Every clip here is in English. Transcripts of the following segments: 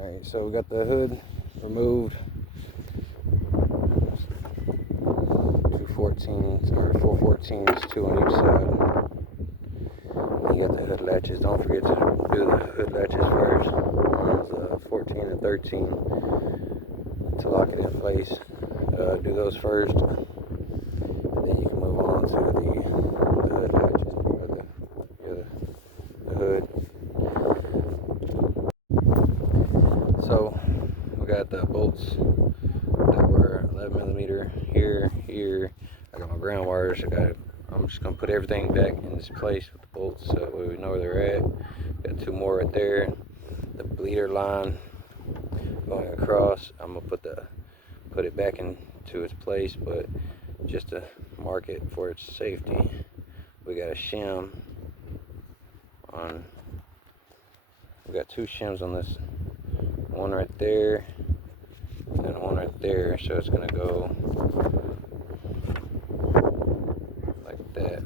Alright, so we got the hood removed. 214s or 414s, 2 on each side. And you got the hood latches. Don't forget to do the hood latches first. One's 14 and 13 to lock it in place. Do those first. Then you can move on to the hood latches, or the hood. So we got the bolts that were 11 millimeter here. I got my ground wires. I'm just gonna put everything back in this place with the bolts so that way we know where they're at. Got 2 more right there. The bleeder line going across. I'm gonna put it back into its place, but just to mark it for its safety, we got a shim on. We got 2 shims on this. One right there, and then one right there. So it's gonna go like that.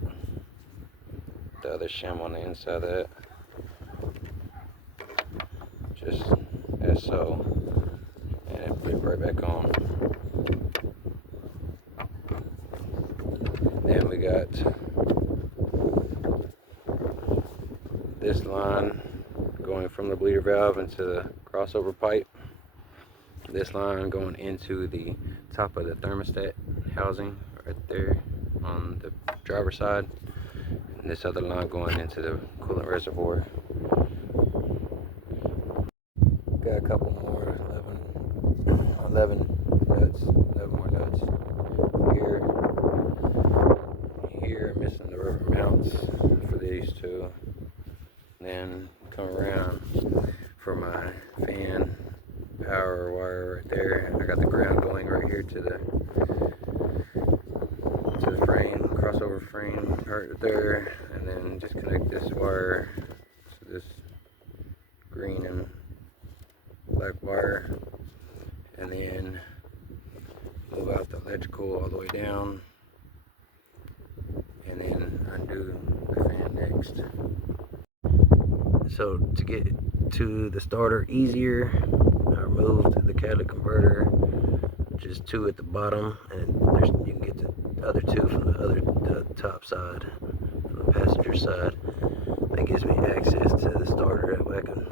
The other shim on the inside of that, just as so, and put it right back on. Then we got this line going from the bleeder valve into the crossover pipe. This line going into the top of the thermostat housing right there on the driver's side. And this other line going into the coolant reservoir. Got a couple more, 11 nuts, 11 more nuts here, missing the rubber mounts for these 2. And then come around for my fan power wire right there. I got the ground going right here to the frame, crossover frame right there, and then just connect this wire to this green and black wire, and then move out the electrical all the way down, and then undo the fan next. So to get to the starter easier, I removed the catalytic converter, which is 2 at the bottom, and you can get the other 2 from the top side, from the passenger side. That gives me access to the starter. That way I can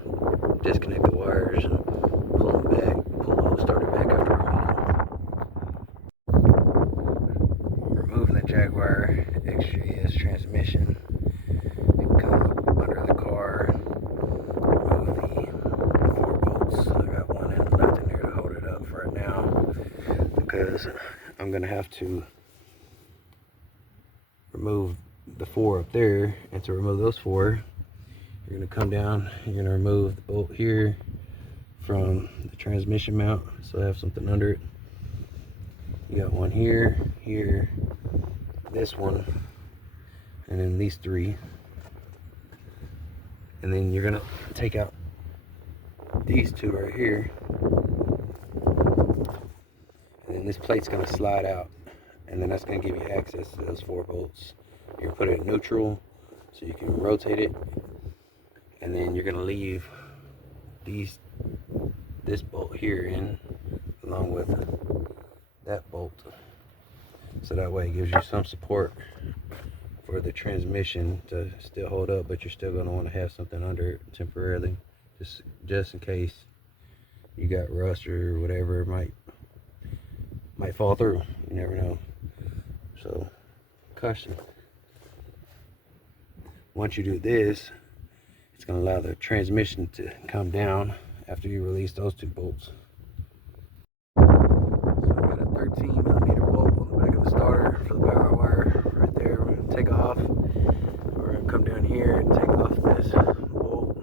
disconnect the wires and pull the whole starter back after removing the Jaguar XJS transmission. And come up under the car, remove the 4 bolts. I got one left in there to hold it up for right now, because I'm gonna have to remove the 4 up there, and to remove those 4, you're gonna come down, you're gonna remove the bolt here from the transmission mount, so I have something under it. You got one here, this one, and then these 3. And then you're gonna take out these 2 right here, and then this plate's gonna slide out, and then that's gonna give you access to those 4 bolts. You're gonna put it in neutral so you can rotate it, and then you're gonna leave this bolt here in along with that bolt, so that way it gives you some support for the transmission to still hold up, but you're still going to want to have something under it temporarily, just in case you got rust or whatever might fall through. You never know. So caution. Once you do this, it's going to allow the transmission to come down after you release those 2 bolts. So I got a 13 millimeter bolt on the back of the starter for the power wire right there. We're going to take off. We're going to come down here and take off this bolt,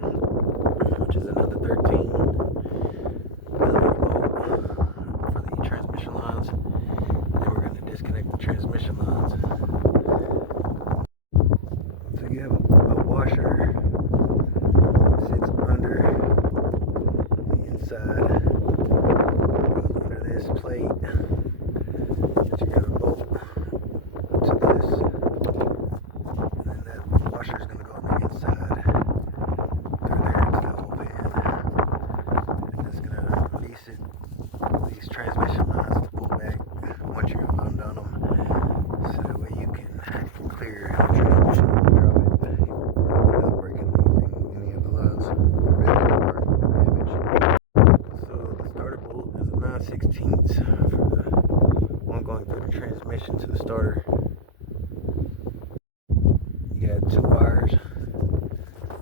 which is another 13 millimeter bolt for the transmission lines. And then we're going to disconnect the transmission lines. So you have a washer that sits under the inside, under this plate that you're going to bolt to this, and then that washer is going to go on the inside through there into the whole pan, and this transmission to the starter. You got 2 wires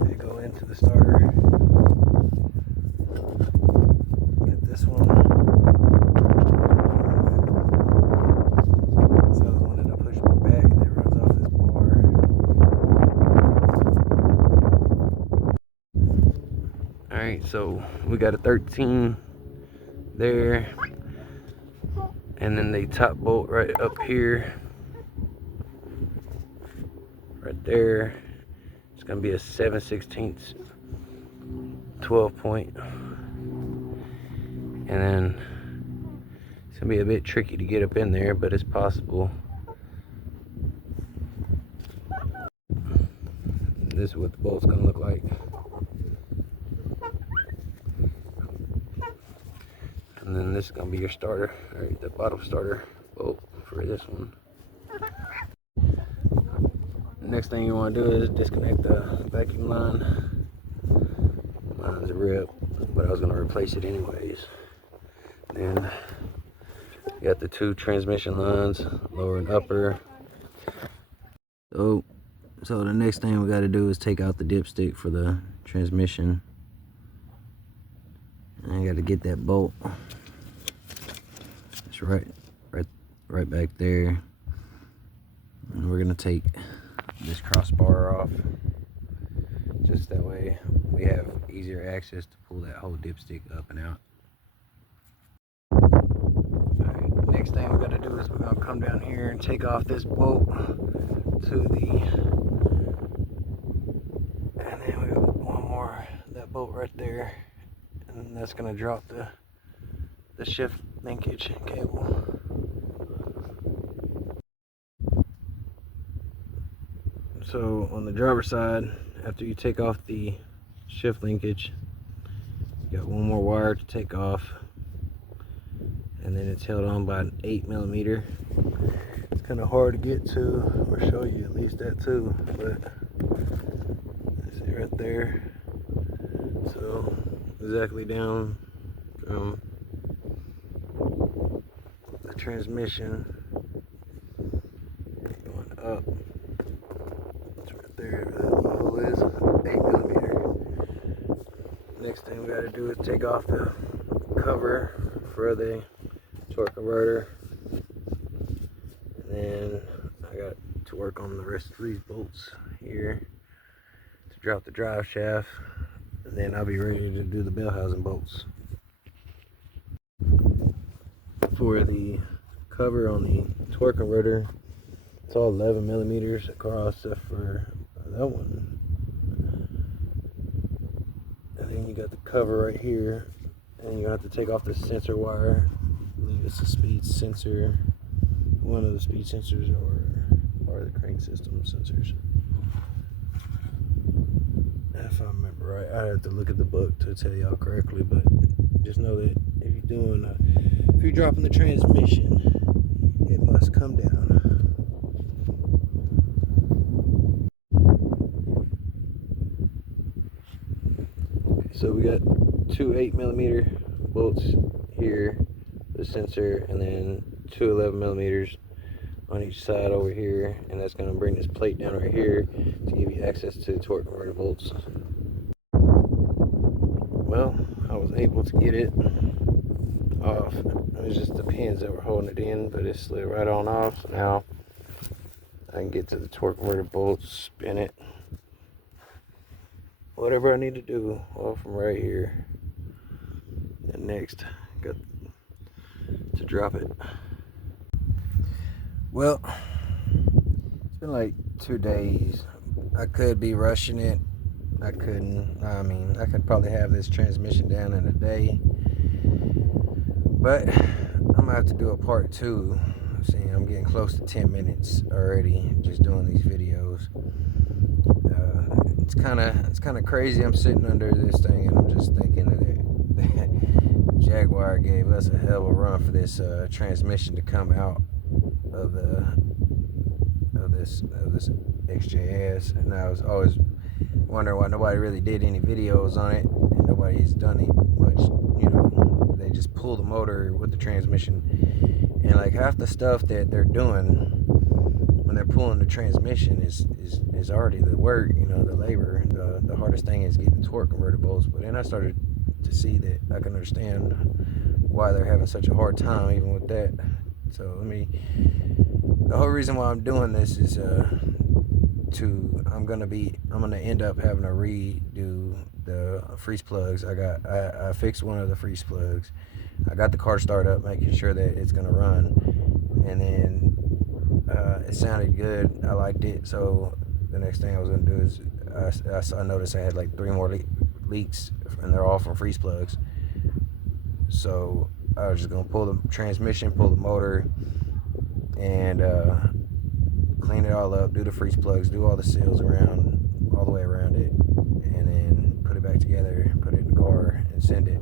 that go into the starter. You got this one. This other one that I push back that runs off this bar. Alright, so we got a 13 there. And then the top bolt right up here. Right there. It's gonna be a 7/16 12 point. And then it's gonna be a bit tricky to get up in there, but it's possible. This is what the bolt's gonna look like. And then this is gonna be your starter, right? The bottom starter bolt for this one. Next thing you want to do is disconnect the vacuum line. Mine's a rip, but I was gonna replace it anyways. Then you got the 2 transmission lines, lower and upper. So the next thing we got to do is take out the dipstick for the transmission. And I got to get that bolt. It's right back there. And we're gonna take this crossbar off, just that way we have easier access to pull that whole dipstick up and out. Alright, next thing we're gonna do is we're gonna come down here and take off this bolt to the, and then we got one more, that bolt right there, and that's gonna drop the shift linkage cable. So on the driver's side, after you take off the shift linkage, you got one more wire to take off, and then it's held on by an 8mm. It's kind of hard to get to, or show you at least that too, but see right there. So exactly down from the transmission going up. There, that hole is 8mm. Next thing we got to do is take off the cover for the torque converter, and then I got to work on the rest of these bolts here to drop the drive shaft, and then I'll be ready to do the bell housing bolts. For the cover on the torque converter, it's all 11mm across except for that one. And then you got the cover right here, and you have to take off the sensor wire. I believe it's a speed sensor, one of the speed sensors, or the crank system sensors. If I remember right, I have to look at the book to tell y'all correctly, but just know that if you're dropping the transmission, it must come down. So we got 2 8mm bolts here, the sensor, and then 2 11mm on each side over here, and that's going to bring this plate down right here to give you access to the torque converter bolts. Well, I was able to get it off. It was just the pins that were holding it in, but it slid right on off. So now I can get to the torque converter bolts, spin it, whatever I need to do, all from right here. And next, got to drop it. Well, it's been like 2 days. I could be rushing it. I couldn't. I mean, I could probably have this transmission down in a day. But I'm gonna have to do a part 2. See, I'm getting close to 10 minutes already just doing these videos. It's kind of crazy. I'm sitting under this thing and I'm just thinking that Jaguar gave us a hell of a run for this transmission to come out of this XJS, and I was always wondering why nobody really did any videos on it, and nobody's done it much. You know, they just pull the motor with the transmission And like half the stuff that they're doing when they're pulling the transmission is already the work, you know, the labor. The hardest thing is getting torque convertibles. But then I started to see that I can understand why they're having such a hard time even with that. So the whole reason why I'm doing this is I'm gonna end up having to redo the freeze plugs. I fixed one of the freeze plugs. I got the car started up, making sure that it's gonna run, and then it sounded good. I liked it. So the next thing I was gonna do is I noticed I had like 3 more leaks, and they're all from freeze plugs. So I was just gonna pull the transmission, pull the motor, and clean it all up, do the freeze plugs, do all the seals all the way around it, and then put it back together, put it in the car, and send it.